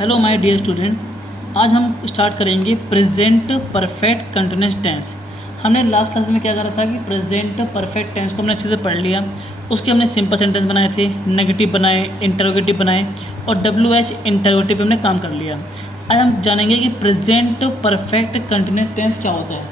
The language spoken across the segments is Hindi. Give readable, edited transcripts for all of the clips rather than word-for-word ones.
हेलो माय डियर स्टूडेंट, आज हम स्टार्ट करेंगे प्रेजेंट परफेक्ट कंटिन्यूअस टेंस। हमने लास्ट क्लास में क्या करा था कि प्रेजेंट परफेक्ट टेंस को हमने अच्छे से पढ़ लिया। उसके हमने सिंपल सेंटेंस बनाए थे, नेगेटिव बनाए, इंटरोगेटिव बनाए और WH इंटरोगेटिव पे हमने काम कर लिया। आज हम जानेंगे कि प्रेजेंट परफेक्ट कंटिन्यूअस टेंस क्या होता है।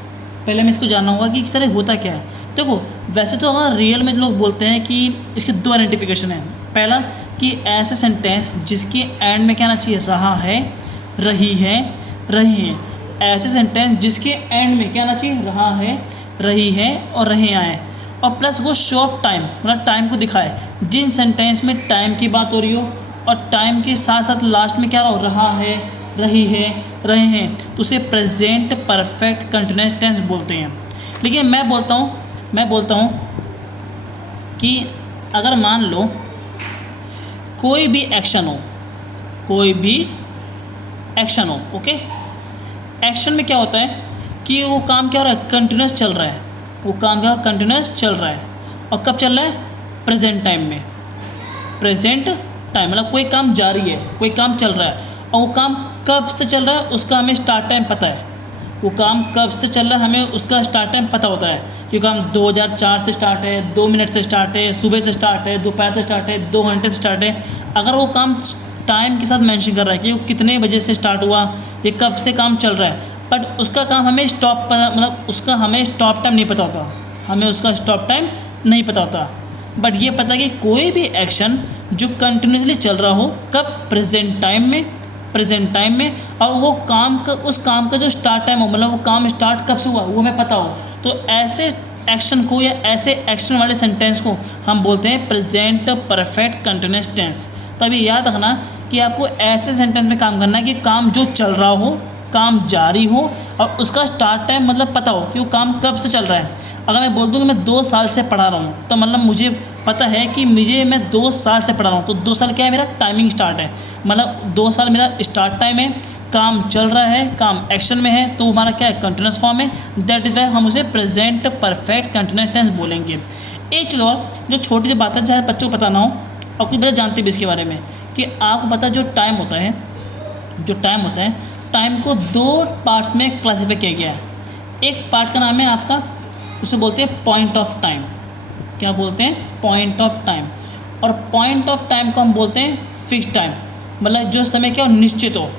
पहले हमें इसको जानना होगा कि इस तरह होता क्या है। देखो, वैसे तो अगर रियल में लोग बोलते हैं कि इसके दो आइडेंटिफिकेशन हैं। पहला कि ऐसे सेंटेंस जिसके एंड में क्या आना चाहिए, रहा है, रही है, रहे हैं। ऐसे सेंटेंस जिसके एंड में क्या आना चाहिए, रहा है, रही है और रहे आए। और प्लस वो शो ऑफ टाइम, मतलब टाइम को दिखाए। जिन सेंटेंस में टाइम की बात हो रही हो और टाइम के साथ साथ लास्ट में क्या रहा है, रही है, रहे हैं, तो उसे प्रेजेंट परफेक्ट कंटिन्यूअस टेंस बोलते हैं। लेकिन मैं बोलता हूँ कि अगर मान लो कोई भी एक्शन हो, ओके, एक्शन में क्या होता है कि वो काम क्या हो रहा है, कंटिन्यूअस चल रहा है। वो काम क्या कंटिन्यूअस चल रहा है और कब चल रहा है, प्रेजेंट टाइम में। प्रेजेंट टाइम मतलब कोई काम जारी है, कोई काम चल रहा है और वो काम कब से चल रहा है उसका हमें स्टार्ट टाइम पता है। वो काम कब से चल रहा है हमें उसका स्टार्ट टाइम पता होता है कि काम 2004 से स्टार्ट है, 2 मिनट से स्टार्ट है, सुबह से स्टार्ट है, दोपहर से स्टार्ट है, 2 घंटे से स्टार्ट है। अगर वो काम टाइम के साथ मेंशन कर रहा है कि वो कितने बजे से स्टार्ट हुआ, ये कब से काम चल रहा है, बट उसका काम हमें उसका हमें स्टॉप टाइम नहीं पता होता, हमें उसका स्टॉप टाइम नहीं पता होता। बट ये पता कि कोई भी एक्शन जो कंटिन्यूसली चल रहा हो, कब, प्रेजेंट टाइम में और वो उस काम का जो स्टार्ट टाइम हो, मतलब वो काम स्टार्ट कब से हुआ वो हमें पता हो, तो ऐसे एक्शन को या ऐसे एक्शन वाले सेंटेंस को हम बोलते हैं प्रेजेंट परफेक्ट कंटिन्यूअस टेंस। तभी याद रखना कि आपको ऐसे सेंटेंस में काम करना है कि काम जो चल रहा हो, काम जारी हो और उसका स्टार्ट टाइम मतलब पता हो कि वो काम कब से चल रहा है। अगर मैं बोल दूँ कि मैं 2 साल से पढ़ा रहा हूँ, तो मतलब मुझे पता है कि मैं 2 साल से पढ़ा रहा हूँ, तो 2 साल क्या है, मेरा टाइमिंग स्टार्ट है, मतलब 2 साल मेरा स्टार्ट टाइम है। काम चल रहा है, काम एक्शन में है, तो हमारा क्या है, कंटिन्यूअस फॉर्म है। दैट इज़ वाई हम उसे प्रेजेंट परफेक्ट कंटिन्यूअस टेंस बोलेंगे। एक चीज़ और जो छोटी सी बात है, चाहे बच्चों को पता ना हो और कुछ बच्चे जानते भी इसके बारे में, कि आपको पता जो टाइम होता है, टाइम को 2 पार्ट्स में क्लासीफाई किया गया है। एक पार्ट का नाम है आपका, उसे बोलते हैं पॉइंट ऑफ टाइम। क्या बोलते हैं, पॉइंट ऑफ टाइम। और पॉइंट ऑफ टाइम को हम बोलते हैं फिक्स टाइम, मतलब जो समय क्या हो, निश्चित हो।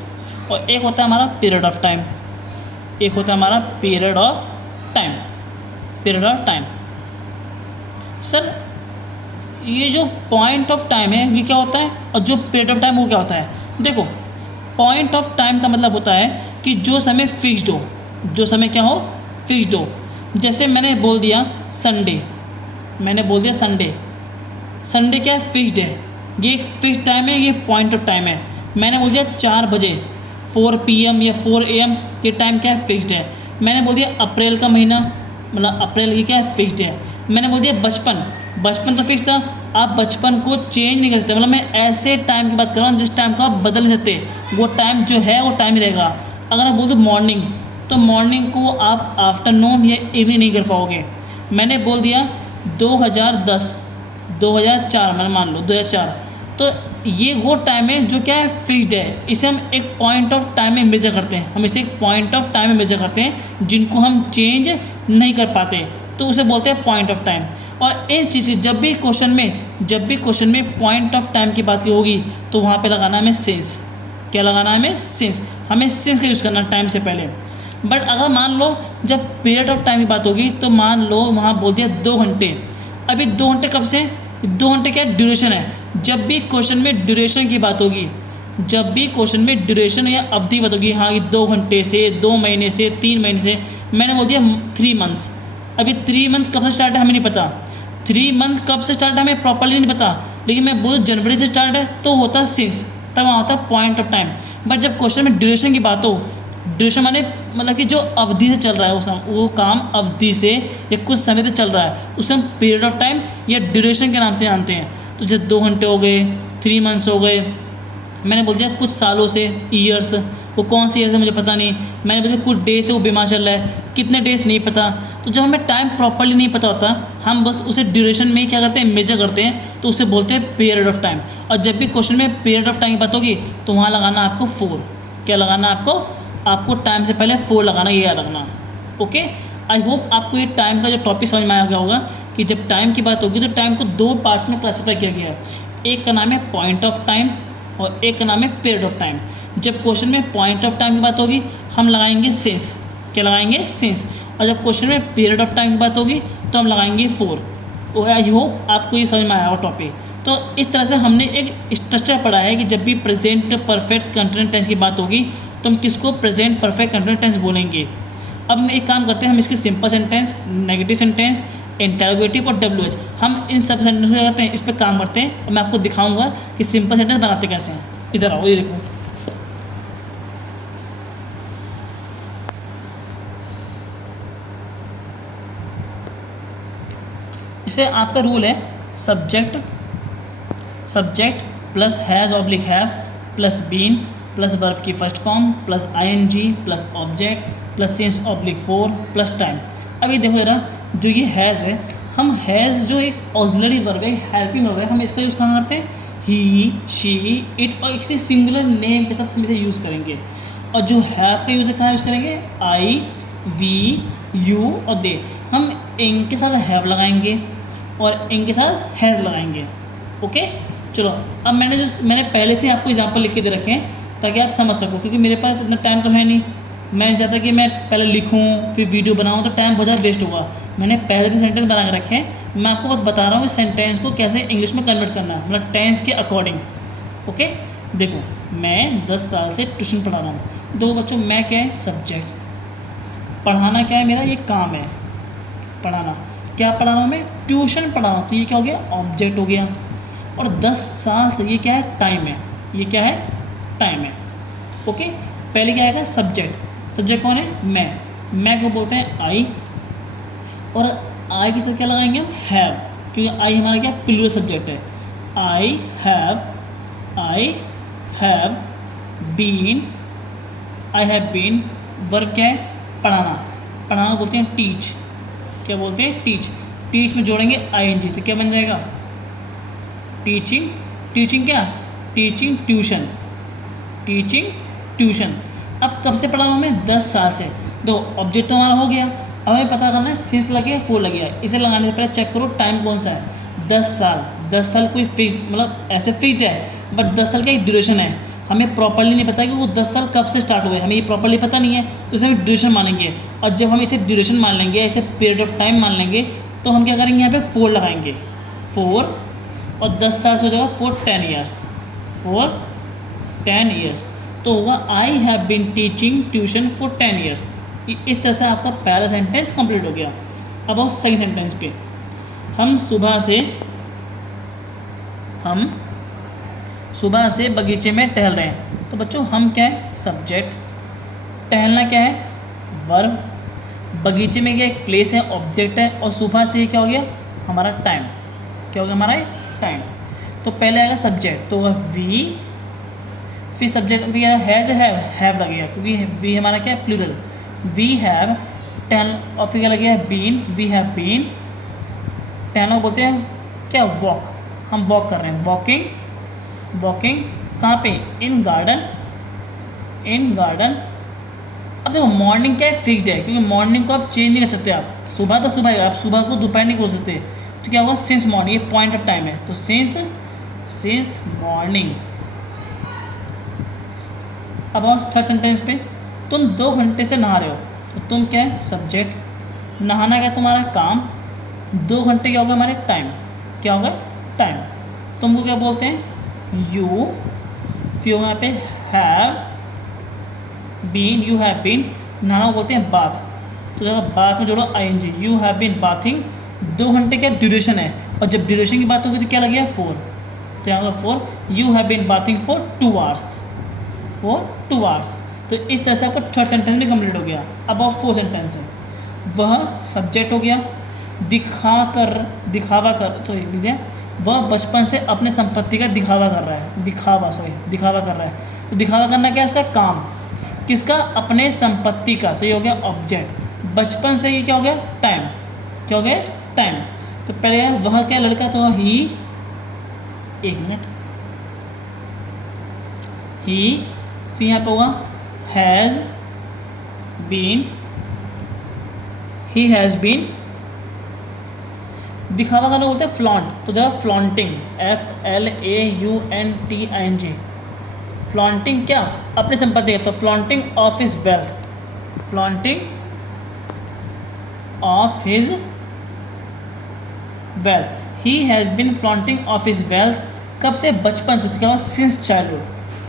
और एक होता है हमारा पीरियड ऑफ टाइम। सर ये जो पॉइंट ऑफ टाइम है ये क्या होता है और जो पीरियड ऑफ टाइम वो क्या होता है। देखो, पॉइंट ऑफ टाइम का मतलब होता है कि जो समय फिक्स्ड हो, जैसे मैंने बोल दिया संडे, संडे क्या है, फिक्स्ड है, ये एक फिक्स्ड टाइम है, ये पॉइंट ऑफ टाइम है। मैंने बोल दिया 4 बजे, 4 PM या 4 AM, ये टाइम क्या है, फिक्स्ड है। मैंने बोल दिया अप्रैल का महीना, मतलब अप्रैल ये क्या है, फिक्स्ड है। मैंने बोल दिया बचपन तो फिक्स था, आप बचपन को चेंज नहीं कर सकते, मतलब मैं ऐसे टाइम की बात कर रहा हूँ जिस टाइम को आप बदल नहीं सकते, वो टाइम जो है वो टाइम ही रहेगा। अगर आप बोल दो मॉर्निंग, तो मॉर्निंग को आप आफ्टरनून या इवनिंग नहीं कर पाओगे। मैंने बोल दिया 2004, मैंने मान लो 2004, तो ये वो टाइम है जो क्या है, फिक्स्ड है। इसे हम एक पॉइंट ऑफ टाइम में मेजर करते हैं, जिनको हम चेंज नहीं कर पाते, तो उसे बोलते हैं पॉइंट ऑफ टाइम। और इस चीज़ जब भी क्वेश्चन में पॉइंट ऑफ टाइम की बात की होगी, तो वहाँ पे लगाना हमें सिंस। क्या लगाना है हमें, सिंस। हमें सिंस का यूज़ करना टाइम से पहले। बट अगर मान लो जब पीरियड ऑफ टाइम की बात होगी, तो मान लो वहाँ बोल दिया 2 घंटे। अभी 2 घंटे कब से, 2 घंटे क्या ड्यूरेशन है। जब भी क्वेश्चन में ड्यूरेशन की बात होगी, या अवधि बात होगी, हाँ, 2 घंटे से, 2 महीने से, 3 महीने से, मैंने बोल दिया 3 मंथ्स। अभी 3 मंथ कब से स्टार्ट है हमें नहीं पता, 3 मंथ कब से स्टार्ट है हमें प्रॉपर्ली नहीं पता, लेकिन मैं बोलूँ जनवरी से स्टार्ट है तो होता है 6, तब वहाँ होता है पॉइंट ऑफ टाइम। बट जब क्वेश्चन में ड्यूरेशन की बात हो, ड्यूरेशन माने मतलब कि जो अवधि से चल रहा है वो काम अवधि से या कुछ समय से चल रहा है, उसे हम पीरियड ऑफ टाइम या ड्यूरेशन के नाम से जानते हैं। तो जैसे 2 घंटे हो गए, 3 मंथ्स हो गए, मैंने बोल दिया कुछ सालों से, ईयर्स, वो कौन सी ईयर्स है मुझे पता नहीं। मैंने बोल दिया कुछ डेज से वो बीमार चल रहा है, कितने डेज नहीं पता। तो जब हमें टाइम प्रॉपर्ली नहीं पता होता, हम बस उसे ड्यूरेशन में ही क्या करते हैं, मेजर करते हैं, तो उसे बोलते हैं पीरियड ऑफ टाइम। और जब भी क्वेश्चन में पीरियड ऑफ टाइम की बात होगी तो वहाँ लगाना आपको 4। क्या लगाना आपको टाइम से पहले 4 लगाना, ये याद रखना। ओके, आई होप आपको ये टाइम का जो टॉपिक समझ में आ गया होगा कि जब टाइम की बात होगी तो टाइम को 2 पार्ट्स में क्लासीफाई किया गया है। एक का नाम है पॉइंट ऑफ टाइम और एक का नाम है पीरियड ऑफ टाइम। जब क्वेश्चन में पॉइंट ऑफ टाइम की बात होगी हम लगाएंगे सिंस। क्या लगाएंगे, सिंस। और जब क्वेश्चन में पीरियड ऑफ टाइम की बात होगी तो हम लगाएंगे 4। आई होप आपको ये समझ में आया होगा टॉपिक। तो इस तरह से हमने एक स्ट्रक्चर पढ़ा है कि जब भी प्रेजेंट परफेक्ट कंटिन्यूअस टेंस की बात होगी तो हम किसको प्रेजेंट परफेक्ट कंटिन्यूअस टेंस बोलेंगे। अब हम एक काम करते हैं, हम इसके simple sentence, negative sentence, interrogative और WH, हम इन सब सेंटेंस में करते हैं, इस पर काम करते हैं और मैं आपको दिखाऊंगा कि सिंपल सेंटेंस बनाते कैसे हैं। इधर आओ, ये देखो। इसे आपका रूल है subject plus has oblique have plus been plus verb की first form plus ING plus object plus since oblique 4 plus time. अभी देखो जरा, जो ये हैज़ है, हम हैज़ जो एक ऑक्सिलरी वर्ब है, हेल्पिंग वर्ब है, हम इसका यूज़ कहाँ करते हैं, ही, शी, इट, और किसी सिंगुलर नेम के साथ हम इसे यूज़ करेंगे। और जो हैव का यूज़ है कहाँ यूज़ करेंगे, आई, वी, यू और दे। हम इनके साथ हैव लगाएंगे और इनके साथ हैज़ लगाएंगे। ओके, चलो। अब मैंने पहले से आपको एग्जांपल लिख के दे रखे हैं ताकि आप समझ सको, क्योंकि मेरे पास इतना टाइम तो है नहीं। मैं नहीं चाहता कि मैं पहले लिखूं फिर वीडियो बनाऊं, तो टाइम बहुत ज़्यादा वेस्ट होगा। मैंने पहले भी सेंटेंस बना के रखे हैं, मैं आपको बस बता रहा हूँ इस सेंटेंस को कैसे इंग्लिश में कन्वर्ट करना है, मतलब टेंस के अकॉर्डिंग। ओके, देखो, मैं 10 साल से ट्यूशन पढ़ा रहा हूँ। दो बच्चों, मैं क्या है, सब्जेक्ट, पढ़ाना क्या है मेरा, ये काम है, पढ़ाना। क्या पढ़ा रहा हूँ मैं, ट्यूशन पढ़ा रहा हूँ, तो ये क्या हो गया, ऑब्जेक्ट हो गया। और 10 साल से, ये क्या है, टाइम है, ये क्या है, टाइम है। ओके, पहले क्या आएगा, सब्जेक्ट कौन है, मैं को बोलते हैं आई, और आई के साथ क्या लगाएंगे हम, हैव, क्योंकि आई हमारा क्या, प्लूरल सब्जेक्ट है। आई हैव बीन, वर्ब क्या है, पढ़ाना बोलते हैं टीच। क्या बोलते हैं, टीच में जोड़ेंगे ING, तो क्या बन जाएगा, टीचिंग क्या, टीचिंग ट्यूशन। अब कब से पढ़ा रहा हूँ मैं, 10 साल से। दो ऑब्जेक्ट तो हमारा हो गया, अब हमें पता करना है सिंस लगे या 4 लगे। इसे लगाने से पहले चेक करो टाइम कौन सा है, 10 साल। 10 साल कोई फिक्स, मतलब ऐसे फिक्स्ड है, बट 10 साल का एक ड्यूरेशन है। हमें प्रॉपर्ली नहीं पता कि वो 10 साल कब से स्टार्ट हुए, हमें ये प्रॉपर्ली पता नहीं है, तो इसे हम ड्यूरेशन मानेंगे। और जब हम इसे ड्यूरेशन मान लेंगे, इसे पीरियड ऑफ टाइम मान लेंगे, तो हम क्या करेंगे, यहाँ पे 4 लगाएंगे, 4, और 10 साल से हो जाएगा 4 10 ईयर्स, तो होगा I have been teaching tuition for 10 years. इस तरह से आपका पहला सेंटेंस कंप्लीट हो गया। अब आओ सही सेंटेंस पे। हम सुबह से बगीचे में टहल रहे हैं, तो बच्चों हम क्या है, सब्जेक्ट, टहलना क्या है, वर्ब, बगीचे में क्या एक प्लेस है, ऑब्जेक्ट है, और सुबह से क्या हो गया, हमारा टाइम। क्या हो गया हमारा टाइम। तो पहले आएगा सब्जेक्ट, तो वी, फिर सब्जेक्ट वी हैव लगेगा, क्योंकि वी हमारा क्या है, प्लूरल, वी हैव, टहल, और फिर क्या लगेगा, बीन, वी हैव बीन, टहलना बोलते हैं क्या, वॉक, हम वॉक कर रहे हैं, वॉकिंग कहाँ पे, इन गार्डन। अब देखो मॉर्निंग क्या है, फिक्स्ड है, क्योंकि मॉर्निंग को आप चेंज नहीं कर सकते। आप सुबह तो सुबह है, आप सुबह को दोपहर नहीं बोल सकते, तो क्या होगा, सिंस मॉर्निंग, ये पॉइंट ऑफ टाइम है, तो सिंस मॉर्निंग। अब आओ थर्ड सेंटेंस पे, तुम 2 घंटे से नहा रहे हो, तो तुम क्या है, सब्जेक्ट, नहाना क्या तुम्हारा काम, 2 घंटे क्या होगा हमारे टाइम, क्या होगा, टाइम। तुमको क्या बोलते हैं, यू, फिर यहाँ पे यू हैव बीन, नहाना बोलते हैं बाथ, तो जगह बाथ में जोड़ो ING, you have been bathing. 2 घंटे क्या ड्यूरेशन है, और जब ड्यूरेशन की बात होगी तो क्या लगेगा, 4, तो यहाँ पर 4, you have been bathing for 2 hours. तो इस तरह से आपका थर्ड सेंटेंस भी कंप्लीट हो गया। अब आप 4 सेंटेंस है, वह सब्जेक्ट हो गया, दिखावा कर, तो लिख लीजिए, वह बचपन से अपने संपत्ति का दिखावा कर रहा है, दिखावा कर रहा है। तो दिखावा करना क्या है इसका काम, किसका, अपने संपत्ति का। तो ये हो गया ऑब्जेक्ट। बचपन से ये क्या हो गया, टाइम। क्या हो गया, टाइम। तो पहले है वह क्या, लड़का, तो ही, एक मिनट, ही, फिर यहाँ पे होगा has been, he has been. दिखावा करना बोलते हैं फ्लॉन्ट, तो जगह फ्लॉन्टिंग, FLAUNTING, फ्लॉन्टिंग क्या, अपनी संपत्ति है। तो flaunting of his wealth, flaunting of his wealth, he has been flaunting of his wealth. कब से, बचपन से। तो क्या हुआ, सिंस चाइल्डहुड।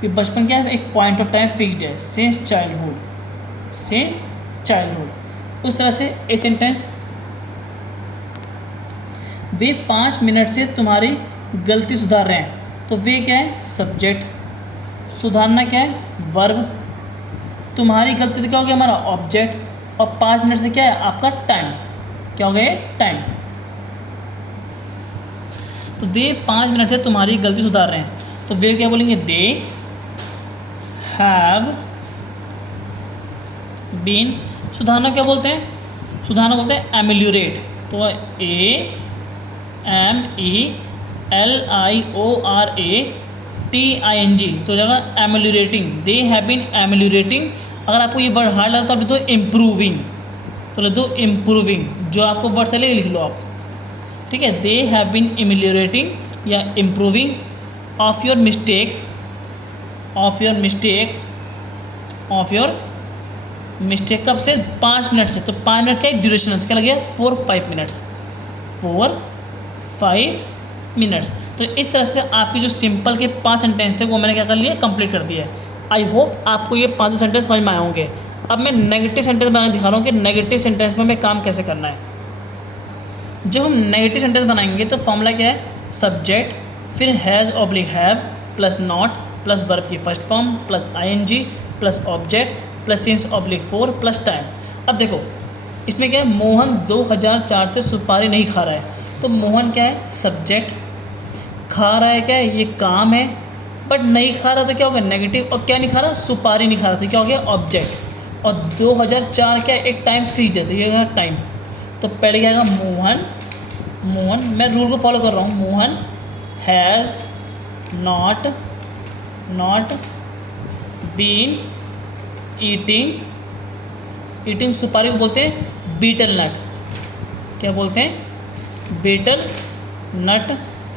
ये बचपन क्या है, एक पॉइंट ऑफ टाइम फिक्स्ड है, सिंस चाइल्डहुड, सिंस चाइल्डहुड। उस तरह से ए सेंटेंस, वे 5 मिनट से तुम्हारी गलती सुधार रहे हैं। तो वे क्या है, सब्जेक्ट, सुधारना क्या है, वर्ब, तुम्हारी गलती तो क्या हो गया हमारा ऑब्जेक्ट, और 5 मिनट से क्या है आपका टाइम। क्या हो गया, टाइम। तो वे 5 मिनट से तुम्हारी गलती सुधार रहे हैं। तो वे क्या बोलेंगे, दे हैव बीन। सुधारना क्या बोलते हैं, सुधारना बोलते हैं एमेल्योरेट। तो AMELIORATING, तो जगह एमेल्योरेटिंग, दे हैव बीन एमेल्योरेटिंग। अगर आपको ये वर्ड हार्ड लगता है तो लिख दो इम्प्रूविंग, तो लिख दो इम्प्रूविंग, जो आपको वर्ड से लिख लो आप, ठीक है। दे हैव बीन एमेल्योरेटिंग या improving of your mistakes, of your mistake कब से, 5 मिनट से। तो 5 मिनट का एक ड्यूरेशन है, तो क्या लगेगा 4-5 मिनट्स, 4-5 मिनट्स। तो इस तरह से आपके जो सिंपल के 5 सेंटेंस थे वो मैंने क्या कर लिया, कंप्लीट कर दिया है। आई होप आपको ये 5 सेंटेंस समझ में आए होंगे। अब मैं नेगेटिव सेंटेंस बनाना दिखा रहा हूँ कि नेगेटिव सेंटेंस में हमें काम कैसे करना है। जब हम नेगेटिव सेंटेंस बनाएंगे तो फॉर्मूला क्या है, सब्जेक्ट, फिर has oblique have plus not plus verb की first form plus ING plus object plus since oblique 4 plus time. अब देखो इसमें क्या है, मोहन 2004 से सुपारी नहीं खा रहा है। तो मोहन क्या है, सब्जेक्ट, खा रहा है क्या है, ये काम है, बट नहीं खा रहा तो क्या हो गया, नेगेटिव, और क्या नहीं खा रहा, सुपारी नहीं खा रहा, तो क्या हो गया ऑब्जेक्ट। और 2004 क्या है, एक टाइम फिक्स्ड है, तो ये होगा टाइम। तो पहले क्या आएगा, मोहन, मैं रूल को फॉलो कर रहा हूँ, Mohan has not been eating सुपारी को बोलते हैं बीटल नट। क्या बोलते हैं, बीटल नट।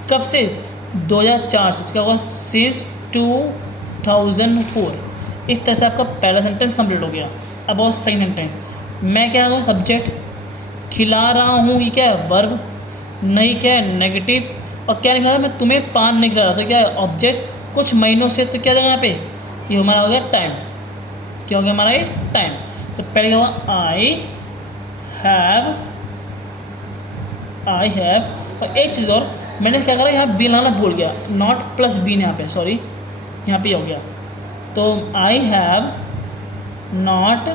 कब से, 2004 से। तो क्या होगा, सिंस 2004। इस तरह से आपका पहला सेंटेंस कंप्लीट हो गया। अब और सही सेंटेंस, मैं क्या हूँ, सब्जेक्ट, खिला रहा हूँ, ये क्या है, वर्ब, नहीं क्या है, नेगेटिव, और क्या निकला, मैं तुम्हें पान नहीं खिला रहा, तो क्या है ऑब्जेक्ट, कुछ महीनों से, तो क्या देगा यहाँ पे, ये हमारा हो गया टाइम। क्या हो गया हमारा ये टाइम। तो पहले क्या होगा, आई हैव, और एक चीज़ और, मैंने क्या करा, यहाँ बी लाना भूल गया, नॉट प्लस बीन यहाँ पे, सॉरी, यहाँ पे हो गया। तो आई हैव नॉट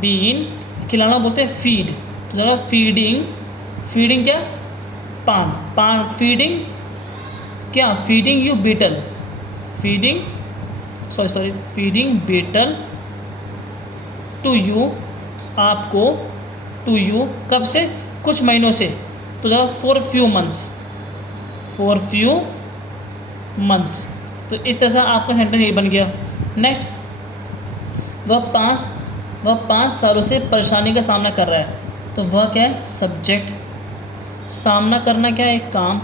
बीन, खिलाना बोलते हैं फीड, तो जगह फीडिंग क्या, पान, फीडिंग क्या, feeding you betel, feeding to you, आपको, टू यू, कब से, कुछ महीनों से, तो जगह फॉर फ्यू मंथ्स। तो इस तरह से आपका सेंटेंस ये बन गया। नेक्स्ट, वह 5 सालों से परेशानी का सामना कर रहा है। तो वह क्या है, सब्जेक्ट, सामना करना क्या है, काम,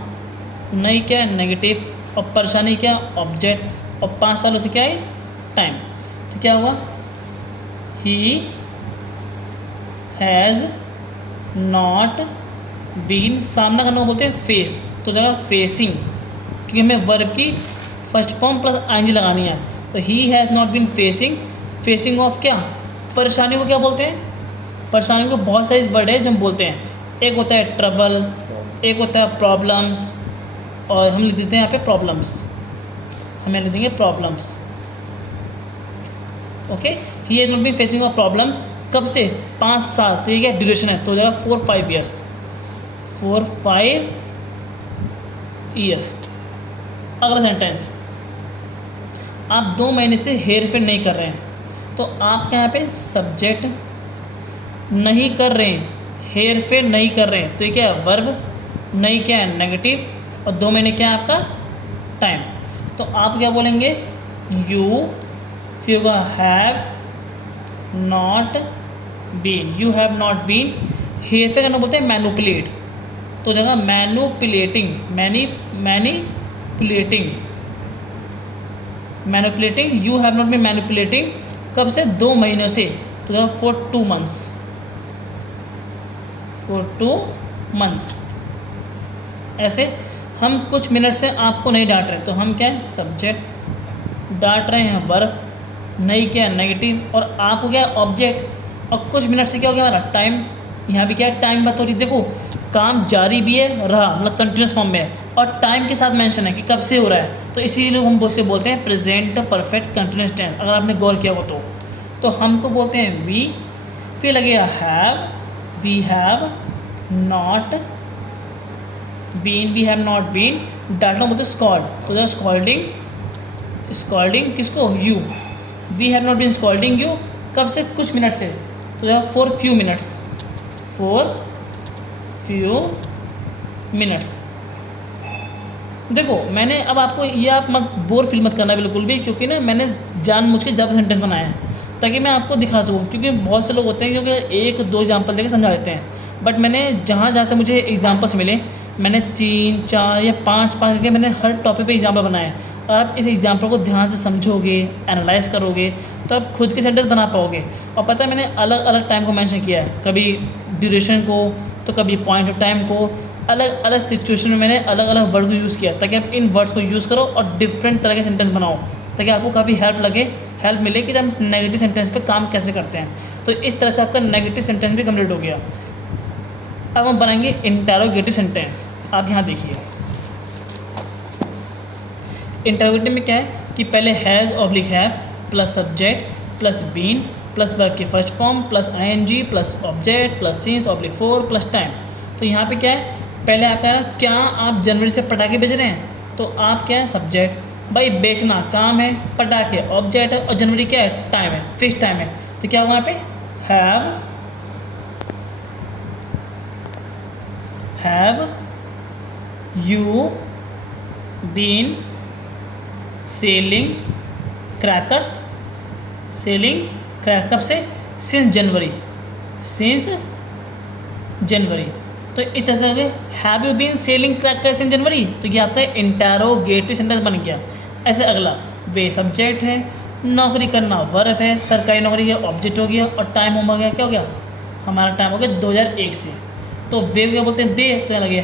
नहीं क्या है, नेगेटिव, और परेशानी क्या, ऑब्जेक्ट, और 5 सालों से क्या है, टाइम। तो क्या हुआ, ही हैज़ नॉट बीन, सामना करना बोलते हैं फेस, तो जगह फेसिंग, क्योंकि हमें वर्ब की फर्स्ट फॉर्म प्लस ING लगानी है। तो he has not been facing of क्या, परेशानी को क्या बोलते हैं, परेशानी को बहुत सारे वर्ड है जो हम बोलते हैं। एक होता है ट्रबल, एक होता है प्रॉब्लम्स, और हम लिख देते हैं यहाँ पे प्रॉब्लम्स, हमें लिख देंगे problems. Okay, he has not been facing of problems, कब से, 5 साल, तो ये क्या ड्यूरेशन है, तो जगह 4-5 ईयर्स, 4-5 ईयर्स। अगला सेंटेंस, आप 2 महीने से हेर फेर नहीं कर रहे हैं, तो आपके यहाँ पे सब्जेक्ट नहीं कर रहे हैं, हेर फेर नहीं कर रहे हैं, तो ये क्या है, वर्ब, नहीं क्या है, नेगेटिव, और 2 महीने क्या है आपका, टाइम। तो आप क्या बोलेंगे, यू, फिर होगा have not been, you have not been, हेर फेर करना बोलते हैं मैनुपुलेट, तो जगह manipulating, manipulating, you have not been manipulating, कब से, 2 महीनों से, तो जगह फॉर 2 मंथ्स, फॉर 2 मंथ्स। ऐसे हम कुछ मिनट से आपको नहीं डांट रहे, तो हम क्या है, सब्जेक्ट, डांट रहे हैं वर्ब, नहीं क्या है, नेगेटिव, और आपको क्या है, ऑब्जेक्ट, और कुछ मिनट से क्या हो गया हमारा, टाइम। यहाँ भी क्या है, टाइम बात हो रही, देखो काम जारी भी है, रहा, मतलब कंटिन्यूस फॉर्म में है, और टाइम के साथ मेंशन है कि कब से हो रहा है, तो इसीलिए हम उससे बोलते हैं प्रेजेंट परफेक्ट कंटिन्यूस टेंस, अगर आपने गौर किया हो तो हमको बोलते हैं वी, फिर लगेगा have, we have not been, we have not been, डांटना बोलते हैं स्कॉल्ड, तो स्कॉल्डिंग, स्कॉल्डिंग किसको, you, we have not been scolding you, कब से, कुछ मिनट से, तो for few minutes, for few minutes. देखो मैंने अब आपको ये, आप मत बोर फील मत करना बिल्कुल भी, क्योंकि ना मैंने जानबूझ के ज़्यादा सेंटेंस बनाया है ताकि मैं आपको दिखा सकूँ, क्योंकि बहुत से लोग होते हैं क्योंकि 1-2 एग्जाम्पल देकर समझा देते हैं, बट मैंने जहाँ से मुझे एग्जाम्पल्स मिले, मैंने 3, 4 या 5 करके मैंने हर टॉपिक पे एग्जाम्पल बनाए हैं, और आप इस एग्जाम्पल को ध्यान से समझोगे, एनालाइज करोगे, तो आप खुद के सेंटेंस बना पाओगे। और पता है मैंने अलग अलग टाइम को मेंशन किया है, कभी ड्यूरेशन को, तो कभी पॉइंट ऑफ टाइम को, अलग अलग सिचुएशन में मैंने अलग अलग वर्ड को यूज़ किया, ताकि आप इन वर्ड्स को यूज़ करो और डिफरेंट तरह के सेंटेंस बनाओ, ताकि आपको काफ़ी हेल्प मिले कि हम नेगेटिव सेंटेंस पे काम कैसे करते हैं। तो इस तरह से आपका नेगेटिव सेंटेंस भी कंप्लीट हो गया। अब हम बनाएंगे इंटरोगेटिव सेंटेंस। आप यहाँ देखिए, इंटरोगेटिव में क्या है कि पहले has oblique have plus subject plus been plus verb की first form plus ING plus object plus since oblique for plus time. तो यहाँ पे क्या है, पहले आपका क्या आप जनवरी से पटाखे बेच रहे हैं, तो आप क्या है, सब्जेक्ट, भाई बेचना काम है, पटाखे ऑब्जेक्ट है, और जनवरी क्या है, टाइम है, फिक्स टाइम है, तो क्या होगा यहाँ पे, have you been selling crackers, selling crackers से सिंस जनवरी। तो इस तरह से हो गया, have you been selling crackers in January, तो ये आपका इंटरोगेटिव सेंटेंस बन गया। ऐसे अगला, वे सब्जेक्ट है, नौकरी करना वर्ब है, सरकारी नौकरी का ऑब्जेक्ट हो गया, और टाइम हो गया, क्या हो गया, हमारा टाइम हो गया 2001 से। तो वे क्या बोलते हैं, दे, तो यहाँ लगे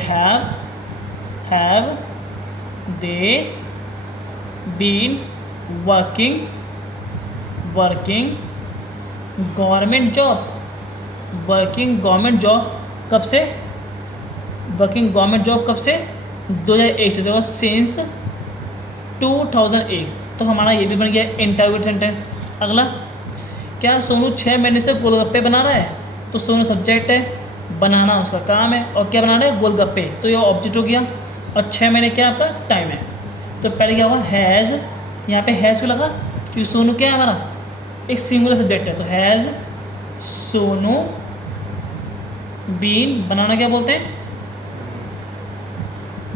have they been working government job, working government job कब से, वर्किंग गवर्नमेंट जॉब कब से, 2001 से, देखो सिंस 2008। तो हमारा ये भी बन गया इंटरोगेटिव सेंटेंस। अगला, क्या सोनू 6 महीने से गोलगप्पे बना रहा है, तो सोनू सब्जेक्ट है, बनाना उसका काम है, और क्या बना रहा है, गोलगप्पे, तो ये ऑब्जेक्ट हो गया, और 6 महीने क्या आपका टाइम है। तो पहले क्या हुआ, हैज़, यहाँ पे हैज़ को लगा क्योंकि सोनू क्या है हमारा, एक सिंगुलर सब्जेक्ट है, तो हैज़ सोनू बीन, बनाना क्या बोलते हैं,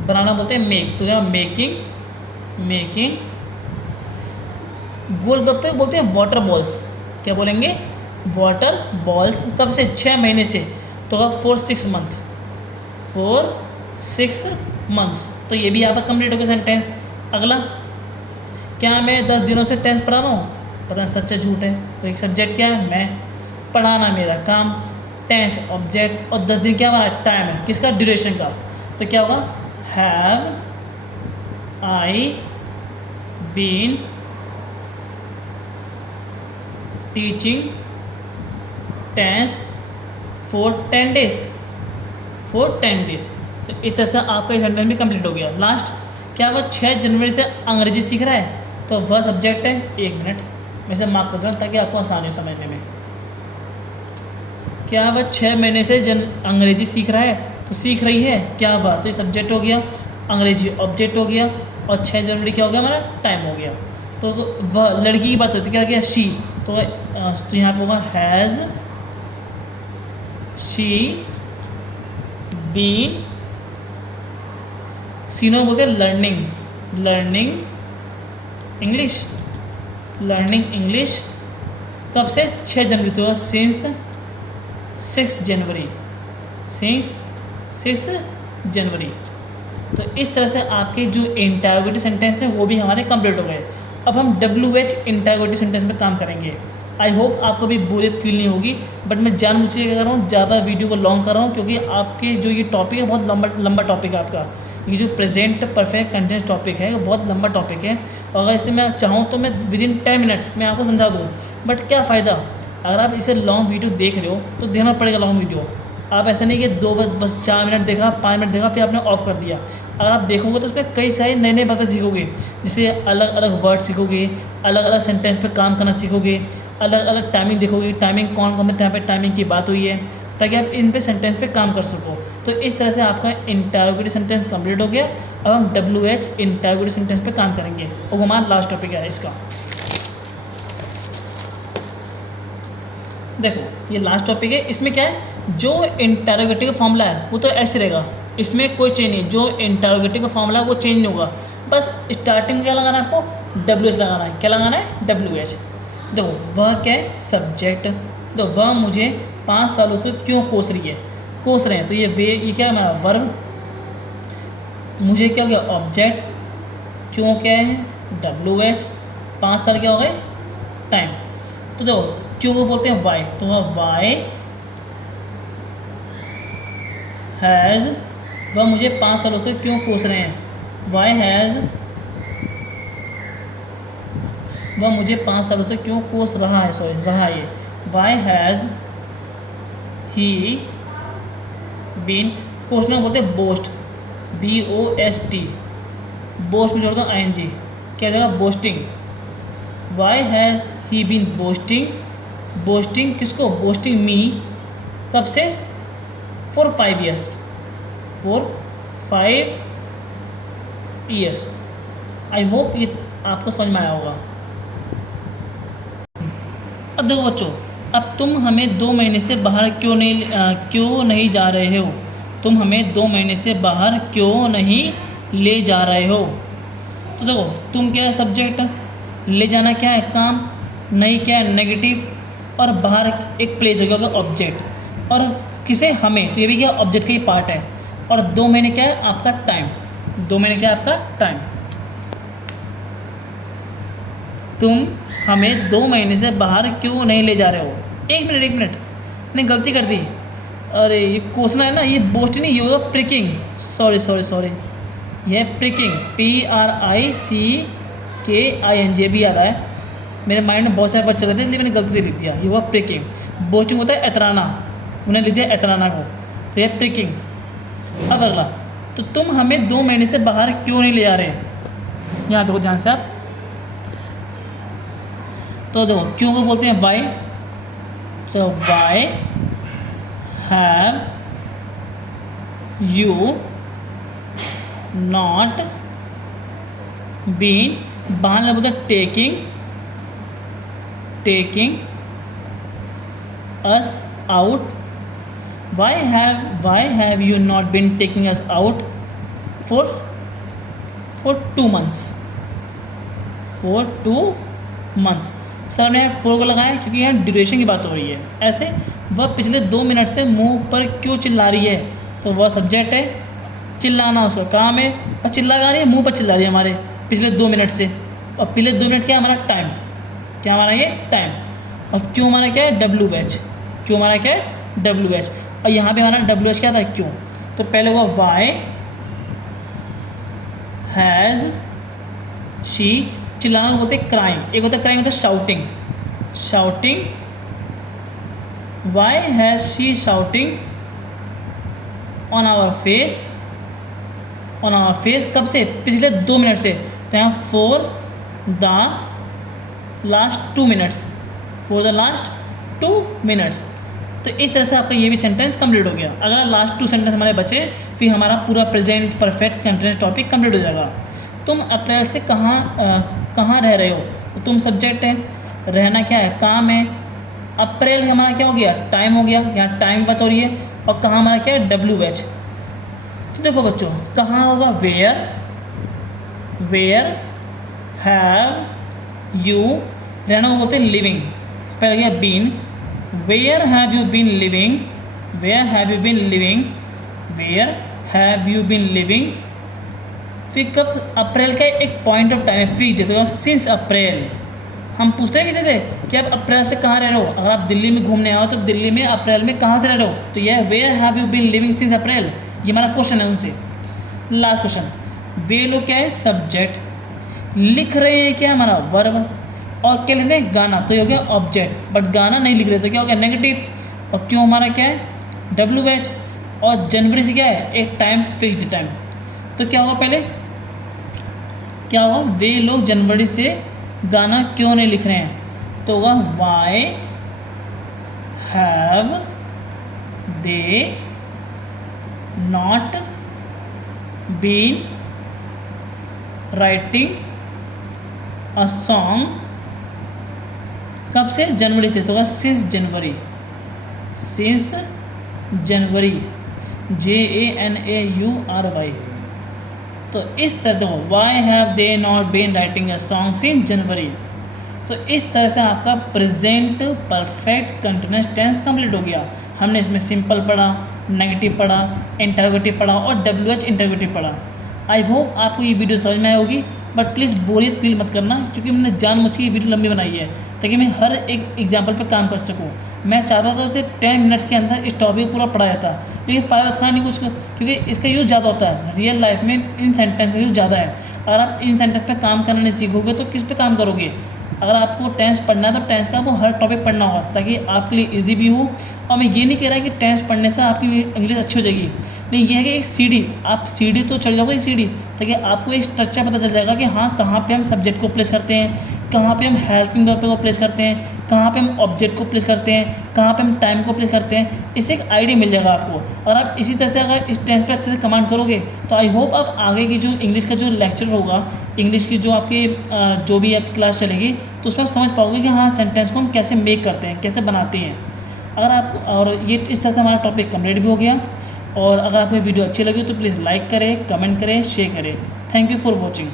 बनाना बोलते हैं मेक, तो क्या मेकिंग गोलगप्पे बोलते हैं वाटर बॉल्स, क्या बोलेंगे, वाटर बॉल्स, कब से, 6 महीने से, तो फॉर 6 मंथ्स। तो ये भी आपका कंप्लीट हो गया सेंटेंस। अगला, क्या मैं 10 दिनों से टेंस पढ़ा रहा हूँ, पता नहीं सच्चा झूठ है, तो एक सब्जेक्ट क्या है, मैं, पढ़ाना मेरा काम, टेंस ऑब्जेक्ट, और 10 दिन क्या हमारा टाइम है, किसका, ड्यूरेशन का, तो क्या होगा, have I been teaching tense for 10 days, तो इस तरह से आपका ये सेंटेंस भी कंप्लीट हो गया। लास्ट, क्या वह 6 जनवरी से अंग्रेजी सीख रहा है, तो वह सब्जेक्ट है, 1 मिनट मैं इसे मार्क कर दूँ ताकि आपको आसानी हो समझने में। क्या वह 6 महीने से अंग्रेजी सीख रहा है, तो सीख रही है, क्या हुआ, तो ये सब्जेक्ट हो गया, अंग्रेजी ऑब्जेक्ट हो गया, और 6 जनवरी क्या हो गया हमारा टाइम हो गया। तो वह लड़की की बात होती है, क्या हो गया शी, तो यहाँ पे होगा हैज़ शी बीन, सीनो बोलते हैं लर्निंग इंग्लिश, लर्निंग इंग्लिश कब से 6 जनवरी, तो सिंस 6 जनवरी, सिंस जनवरी। तो इस तरह से आपके जो इंटरोगेटिव सेंटेंस थे वो भी हमारे कंप्लीट हो गए। अब हम WH इंटरोगेटिव सेंटेंस में काम करेंगे। आई होप आपको भी बोरियत फील नहीं होगी, बट मैं जानबूझ के कर रहा हूँ, ज़्यादा वीडियो को लॉन्ग कर रहा हूँ, क्योंकि आपके जो ये टॉपिक है बहुत लंबा टॉपिक है आपका। ये जो प्रेजेंट परफेक्ट कंटिन्यूअस टॉपिक है वो बहुत लंबा टॉपिक है, और अगर इसे मैं चाहूँ तो मैं विदिन 10 मिनट्स मैं आपको समझा दूँ, बट क्या फ़ायदा अगर आप इसे लॉन्ग वीडियो देख रहे हो तो देखना पड़ेगा लॉन्ग वीडियो। आप ऐसा नहीं कि बस 4 मिनट देखा, 5 मिनट देखा, फिर आपने ऑफ कर दिया। अगर आप देखोगे तो उसमें कई सारी नई बातें सीखोगे, जिससे अलग अलग वर्ड सीखोगे, अलग अलग सेंटेंस पे काम करना सीखोगे, अलग अलग टाइमिंग देखोगे, टाइमिंग कौन कौन से टाइम पे टाइमिंग की बात हुई है, ताकि आप इन पे सेंटेंस पे काम कर सको। तो इस तरह से आपका इंटरोगेटिव सेंटेंस कंप्लीट हो गया। अब हम WH इंटरोगेटिव सेंटेंस पे काम करेंगे, और वो हमारा लास्ट टॉपिक है इसका। देखो ये लास्ट टॉपिक है, इसमें क्या है, जो इंटरोगेटिव फॉर्मूला है वो तो ऐसे रहेगा, इसमें कोई चेंज नहीं। जो इंटरोगेटिव फॉर्मूला है वो चेंज नहीं होगा, बस स्टार्टिंग में क्या लगाना है आपको, WH लगाना है। क्या लगाना है, WH। देखो वह क्या है, सब्जेक्ट। तो वह मुझे 5 सालों से क्यों कोस रही है, कोस रहे हैं, तो ये क्या है हमारा वर्ब, मुझे क्या हो गया ऑब्जेक्ट, क्यों क्या है WH, 5 साल क्या हो गए टाइम। तो देखो क्यों को बोलते हैं वाई, तो वह वाई हैज़, वह मुझे 5 सालों से क्यों कोस रहे हैं, वाई हैज़, वह मुझे 5 सालों से क्यों कोस रहा है, सॉरी रहा है, वाई हैज़ ही बीन, कोसना बोलते हैं बोस्ट, BOST, बोस्ट में जोड़ दो ING, क्या जाएगा boasting. Why has he been boasting, boasting किसको, बोस्टिंग मी, कब से, for 5 years, for 5 years. I hope ये आपको समझ में आया होगा। अब देखो बच्चों, अब तुम हमें 2 महीने से बाहर क्यों नहीं जा रहे हो, तुम हमें 2 महीने से बाहर क्यों नहीं ले जा रहे हो। तो देखो तुम क्या है सब्जेक्ट, ले जाना क्या है काम, नहीं क्या है नेगेटिव, और बाहर एक प्लेस हो गया ऑब्जेक्ट, और किसे हमें, तो ये भी क्या ऑब्जेक्ट का ही पार्ट है, और 2 महीने क्या है आपका टाइम, 2 महीने क्या है आपका टाइम। तुम हमें 2 महीने से बाहर क्यों नहीं ले जा रहे हो, एक मिनट नहीं गलती कर दी, अरे ये क्वेश्चन है ना, ये बोस्ट नहीं, ये होगा प्रिकिंग, सॉरी ये प्रिकिंग, PRICKING भी आ रहा है, मेरे माइंड में बहुत सारे वर्ड चल रहे थे इसलिए मैंने गलती से लिख दिया, ये हुआ प्रिकिंग। बोस्टिंग होता है एतराना, उन्हें लिख दिया एतराना को, तो ये प्रिकिंग। अब अगला, तो तुम हमें 2 महीने से बाहर क्यों नहीं ले जा रहे, यहाँ देखो ध्यान से आप, तो देखो क्यों को बोलते हैं वाई, तो why have you not been, बाहर में बोलते हैं taking us out, why have you not been taking us out for 2 months, for 2 months। Sir ने 4 को लगाया क्योंकि यहाँ ड्यूरेशन की बात हो रही है। ऐसे वह पिछले 2 मिनट से मुंह पर क्यों चिल्ला रही है, तो वह सब्जेक्ट है, चिल्लाना उसका काम है, और चिल्ला गा रही है, मुंह पर चिल्ला रही है हमारे पिछले 2 मिनट से, और पिछले 2 मिनट क्या है हमारा टाइम, क्या हमारा ये टाइम, और क्यों हमारा क्या है WH, क्यों हमारा क्या है WH, और यहाँ पे हमारा WH क्या था क्यों, तो पहले हुआ वाई हैज़ शी, चिल्लाना को बोलते हैं क्राइंग, एक होता है क्राइंग, होता है shouting, why has she shouting on our face, कब से, पिछले 2 मिनट से, तो यहाँ फॉर द लास्ट 2 मिनट्स, तो इस तरह से आपका ये भी सेंटेंस कंप्लीट हो गया। अगर लास्ट 2 सेंटेंस हमारे बचे फिर हमारा पूरा present perfect continuous topic complete हो जाएगा। तुम अप्रैल से कहाँ रह रहे हो, तो तुम सब्जेक्ट है, रहना क्या है, काम है, अप्रैल हमारा क्या हो गया, टाइम हो गया, यहाँ टाइम बात हो रही है, और कहाँ हमारा क्या है, WH। तो देखो बच्चों कहाँ होगा, वेयर हैव यू, रहना को बोलते हैं लिविंग, पहले गया been, where have you been living, where have you been living, where have you been living. फिर कब, अप्रैल का एक पॉइंट ऑफ टाइम है, फिक्स है, तो सिंस अप्रैल। हम पूछते हैं किसी से कि आप अप्रैल से कहाँ रह रहे हो, अगर आप दिल्ली में घूमने आओ तो दिल्ली में अप्रैल में कहाँ से रह रहे हो, तो यह where have you been living since April, ये हमारा क्वेश्चन है उनसे। लास्ट क्वेश्चन, वे लोग क्या है, सब्जेक्ट, लिख रहे हैं क्या, हमारा वर्ब, और क्या लिख रहे हैं, गाना, तो ये हो गया ऑब्जेक्ट, बट गाना नहीं लिख रहे तो क्या हो गया, नेगेटिव, और क्यों हमारा क्या है, WH, और जनवरी से क्या है, एक टाइम, फिक्स्ड टाइम। तो क्या होगा, पहले क्या होगा, वे लोग जनवरी से गाना क्यों नहीं लिख रहे हैं, तो होगा why have they not been writing a song, कब से, जनवरी से, तो होगा since January, since January, JANAURY। तो इस तरह देखो, why have they not been writing a song since January. तो इस तरह से आपका present perfect continuous tense complete हो गया। हमने इसमें सिंपल पढ़ा, नेगेटिव पढ़ा, इंटरोगेटिव पढ़ा और WH इंटरोगेटिव पढ़ा। आई होप आपको ये वीडियो समझ में आई होगी, बट प्लीज़ बोरियत फील मत करना, क्योंकि मैंने जानबूझ के ये वीडियो लंबी बनाई है ताकि मैं हर एक एग्जाम्पल पर काम कर सकूँ। मैं चाहता था उसे 10 मिनट्स के अंदर इस टॉपिक पूरा पढ़ाया था, लेकिन फ़ायदा था नहीं कुछ, क्योंकि इसका यूज़ ज़्यादा होता है रियल लाइफ में, इन सेंटेंस का यूज़ ज़्यादा है। अगर आप इन सेंटेंस पे काम करना नहीं सीखोगे तो किस पे काम करोगे। अगर आपको टेंस पढ़ना है तो टेंस का आपको हर टॉपिक पढ़ना होगा ताकि आपके लिए इजी भी हो। और मैं ये नहीं कह रहा कि टेंस पढ़ने से आपकी इंग्लिश अच्छी हो जाएगी, नहीं, ये है कि एक सीढ़ी, आप सीढ़ी तो चढ़ जाओगे, एक सीढ़ी, ताकि आपको एक स्ट्रक्चर पता चल जाएगा कि हाँ कहाँ पे हम सब्जेक्ट को प्लेस करते हैं, कहाँ पे हम हेल्पिंग वर्ब को प्लेस करते हैं, कहाँ पे हम ऑब्जेक्ट को प्लेस करते हैं, कहाँ पे हम टाइम को प्लेस करते हैं। इससे एक आइडिया मिल जाएगा आपको। और आप इसी तरह से अगर इस टेंस पे अच्छे से कमांड करोगे तो आई होप आप आगे की जो इंग्लिश का जो लेक्चर होगा, इंग्लिश की जो आपकी जो भी आपकी क्लास चलेगी, तो उसमें आप समझ पाओगे कि हाँ सेंटेंस को हम कैसे मेक करते हैं, कैसे बनाते हैं। अगर आप, और ये इस तरह से हमारा टॉपिक कंप्लीट भी हो गया। और अगर आपको वीडियो अच्छी लगी तो प्लीज़ लाइक करें, कमेंट करें, शेयर करें। Thank you for watching.